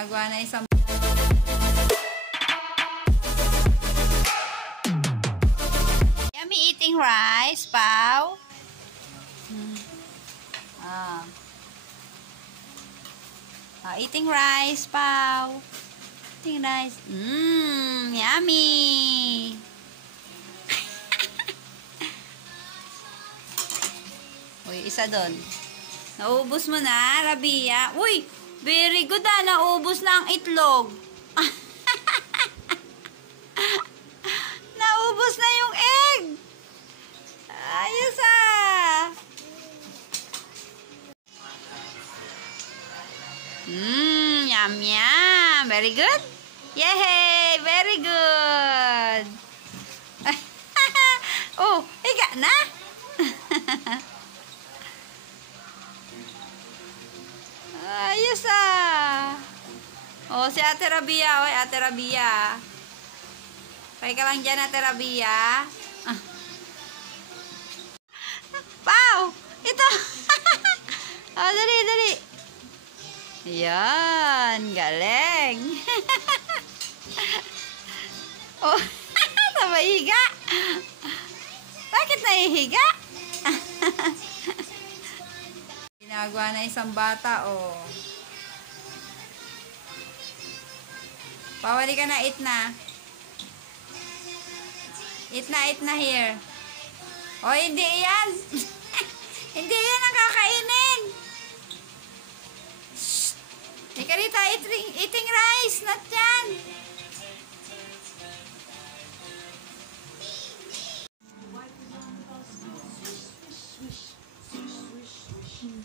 Ginagawa na isang... Yummy eating rice, Pao. Eating rice, Pao. Eating rice. Yummy. Uy, isa doon. Naubos mo na, Rabia. Uy, very good naubos na ang itlog. Naubos na yung egg. Ayos yum yum. Very good. Yay, very good. Oh, higa na. Ayos Oh, si Ate Rabia. Oy, Ate Rabia. Pay ka lang dyan, Ate Rabia. Pau! Ito! Dali, dali. Yan, galing. Oh, nabahiga. Bakit nahihiga? Ginagawa na isang bata, Pawali ka na, eat na. Eat na here. Oh, hindi yan. Hindi yan ang kakainin. Shh. Ika rito, eating rice. Not yan.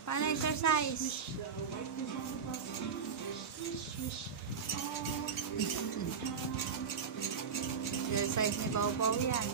Paano exercise? Exercise ni Pau Pau yan.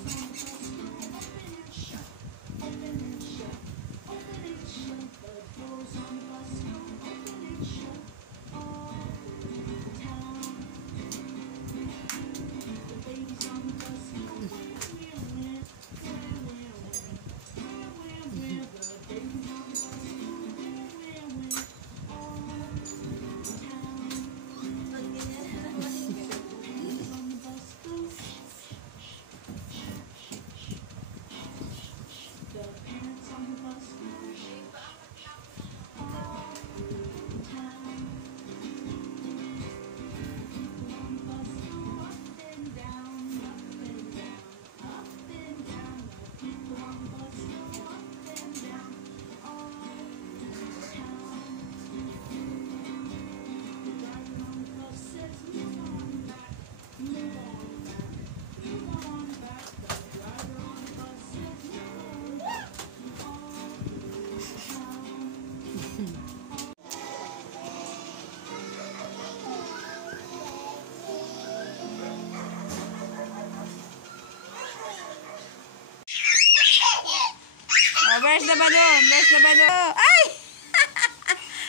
Where's the balloon? Where's the balloon? Ay!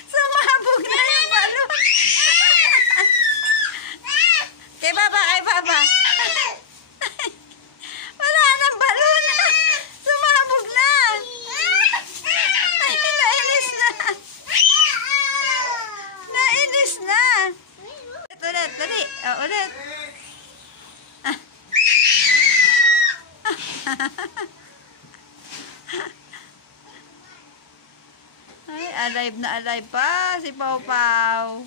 Sumabog na yung balloon. Kay Papa, kay Papa. Wala nang balloon. Sumabog na. Ay, nainis na. Nainis na. Ulit, dali. Ulit. Ay, alive na alive pa si Pau Pau.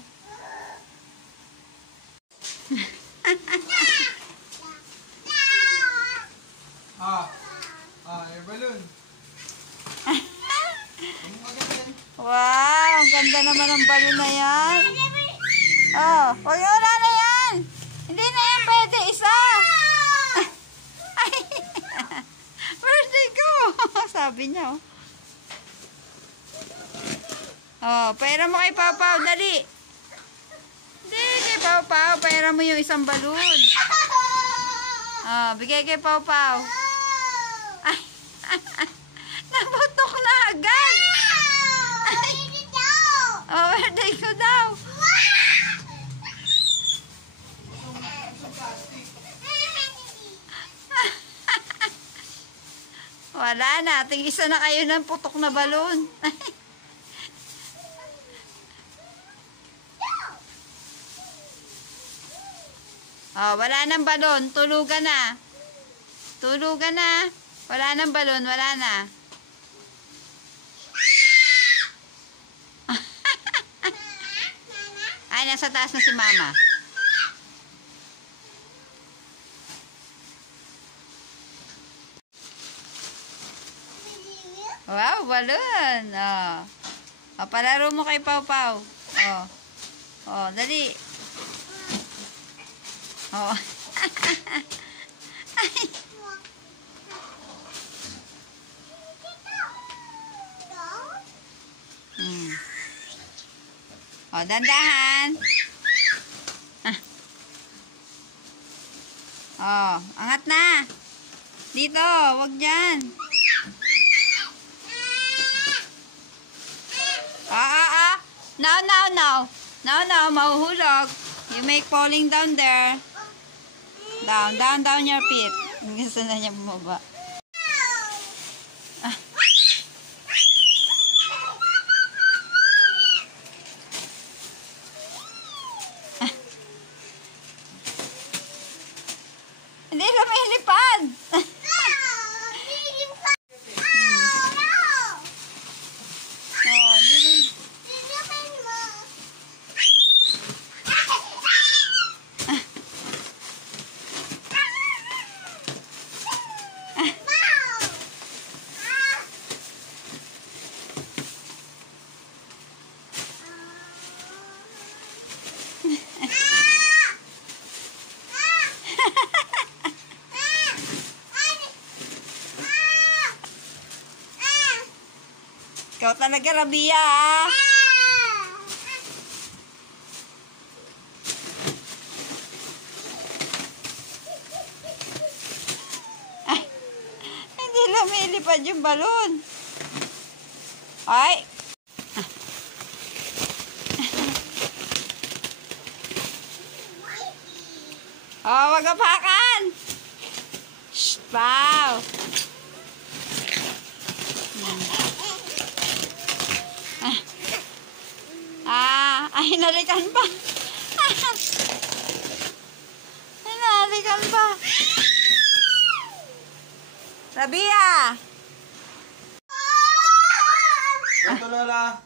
Yung balloon. Wow, ang ganda naman ng balloon na yan. Wala na yan. Hindi na yan pwede, isa. Ay, birthday ko. Sabi niya, pera mo kay Pau Pau, dali. Hindi, kay Pau Pau, pera mo yung isang balloon. Bigay kay Pau Pau. Ay, nabutok na agad. Birthday ko daw. Wala na, tingisa na kayo ng putok na balon. Oh, wala nang balon. Tulugan na. Tulugan na. Wala nang balon. Wala na. Ay, nasa taas na si Mama. Wow, balon. Oh. Oh, palaro mo kay Pau Pau. Oh. Oh, dali. Oh. Oh, dandahan. Oh, angat na. Dito, wag dyan. Now, now, now. Now, now, mahuhulog. You make falling down there. Down, down, down your feet. Gusto na niya bumaba. Hindi lang may lipad. Ikaw talaga, Rabia, ah. Ay, hindi lumilipad yung balon. Ay. Oh, wag apakan. Shh, wow. Ay, hinalikan pa. Hinalikan pa. Rabia! Ito, Lola.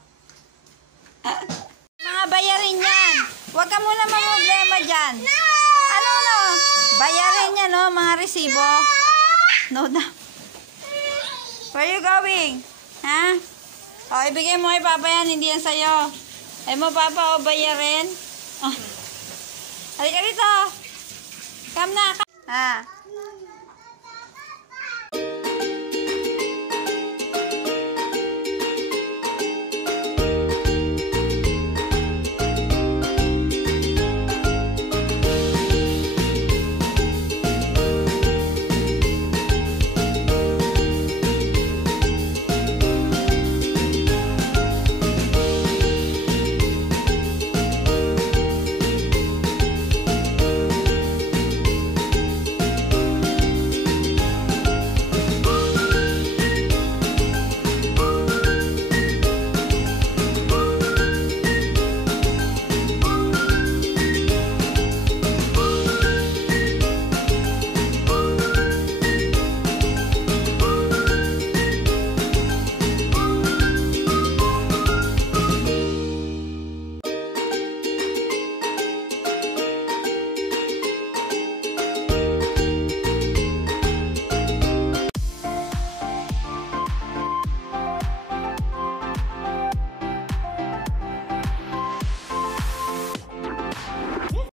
Mga bayarin yan. Huwag ka muna problema dyan. Ano, no? Bayarin yan, no? Mga resibo. No, na. Where you going? Ha? O, ibigay mo kay Papa yan. Hindi yan sa'yo. Ay mo, Papa, o bayarin. Oh. Halika rito. Come na. Ha?